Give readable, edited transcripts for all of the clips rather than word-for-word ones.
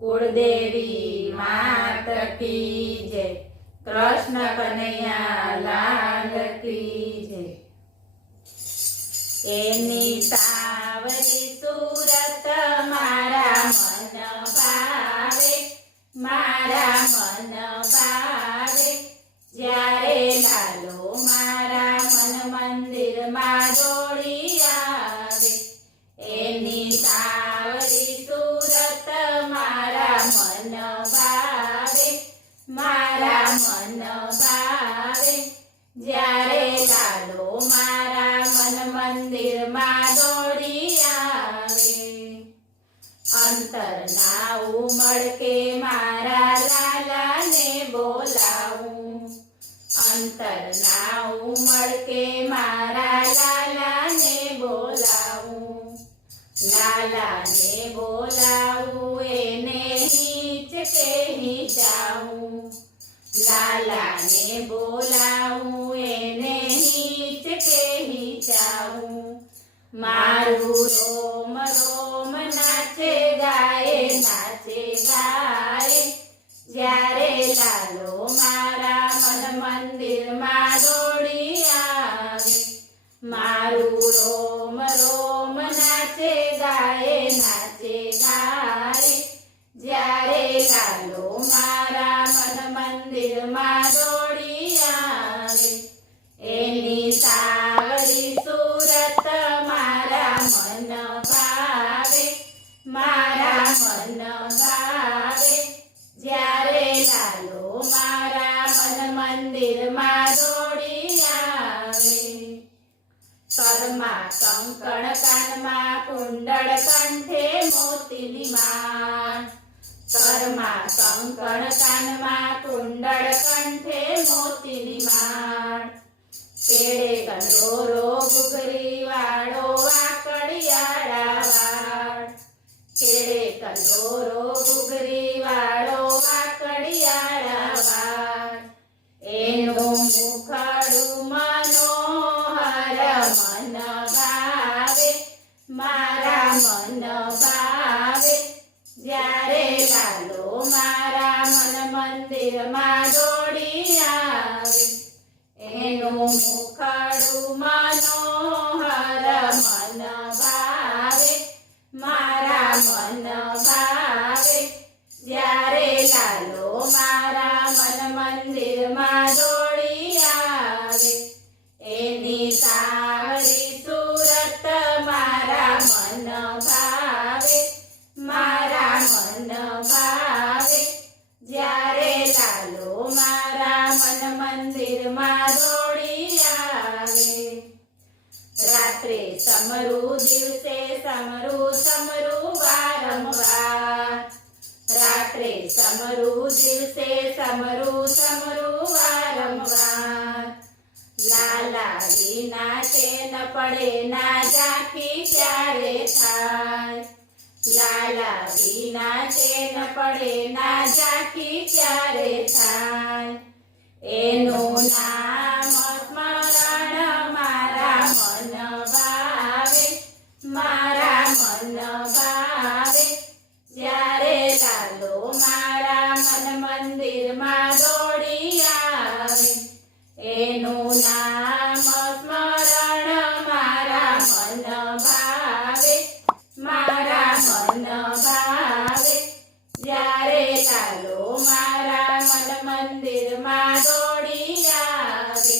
કુળદેવી માત કી જય, કૃષ્ણ કનૈયા લાલ કી જય। એની સાવરી સુરત મારા મન ભાવે, મારા મન ભાવે। જ્યારે લાલો મારા મન મંદિરમાં દોડી આવે, એની સાવરી સુરત મારા મન ભાવે, મારા મન ભાવે। જ્યારે લાલો મારા મન મંદિરમાં દોડી આવે, અંતરના ઉમળકે મારા લાલાને બોલાવું, અંતરના ઉમળકે મારા લાલાને બોલાવું, લાલાને બોલાવું એને હિંચકે હિંચાવું, લાલાને બોલાવું એને હિંચકે હિંચાવું। મારું રોમ રોમ નાચે ગાય, નાચે ગાય। જ્યારે લાલો મારા મન મંદિરમાં દોડી આવે, મારું રોમ રોમ નાચે ગાય, નાચે ગાય। જ્યારે લાલો મારા મન મંદિરમાં દોડી આવે, એની સાવરી સુરત મારા મન ભાવે, મારા મન ભાવે। જ્યારે લાલો મારા મન મંદિરમાં દોડી આવે, કરમાં કંકણ કાનમાં કુંડળ કંઠે મોતીની માળ, કરમાં કંકણ કાનમાં કુંડળ કંઠે મોતીની માળ। કેળે કંદોરો ઘૂઘરી વાળો વાકડિયાળા વાળ, કેળે કંદોરો ઘૂઘરી વાળો વાકડિયાળા વાળ। એનું મુખડું મનોહર મન ભાવે, મારા મન ભાવે। જ્યારે લાલો મારા મન મંદિરમાં દોડી આવે, એનું મુખડું મનોહર મન ભાવે, મારા મન ભાવે। જ્યારે લાલો મારા મન મંદિરમાં દોડી આવે, એની સાવરી સુરત મારા મન ભાવે, મારા મન ભાવે। જ્યારે લાલો મારા મન મંદિરમાં દોડી આવે, રાત્રે સમરું દિવસે સમરું સમરું વારંવાર, રાત્રે સમરું દિવસે સમરું સમરું વારંવાર। લાલા વિના ચેન પડે ના ઝાંખી ક્યારે થાય, લાલા વિના ચેન પડે ના ઝાંખી ક્યારે થાય। એનું નામ સ્મરણ મારા મન ભાવે, મારા મન ભાવે। જ્યારે લાલો મારા મન મંદિરમાં દોડી આવે, એનું નામ સ્મરણ મારા મન ભાવે, મારા મન ભાવે। જ્યારે લાલો મારા મન મંદિરમાં દોડી આવે,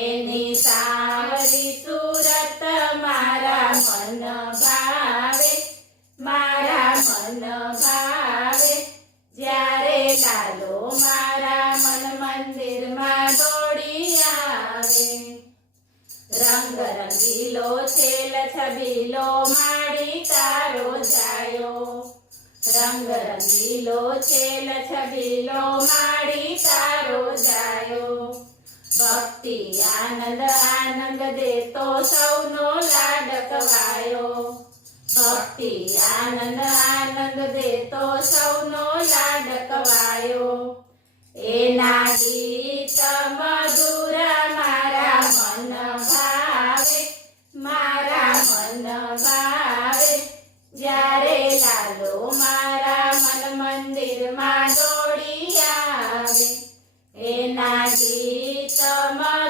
એની સાવરી સુરત મારા મન ભાવે, મારા મન ભાવે। જ્યારે લાલો મારા મન મંદિરમાં દોડી આવે, રંગ રંગીલો છેલ છબીલો માડી તારો જાયો, રંગ રંગીલો છેલ છબીલો માડી તારો જાયો। ભક્તિ આનંદ આનંદ દેતો સૌનો લાડકવાયો, ભક્તિ આનંદ આનંદ દેતો સૌનો લાડકવાયો। એના ગીત મધુર મારા મન ભાવે, મારા મન ભાવે। જ્યારે લાલો મારા મન તમન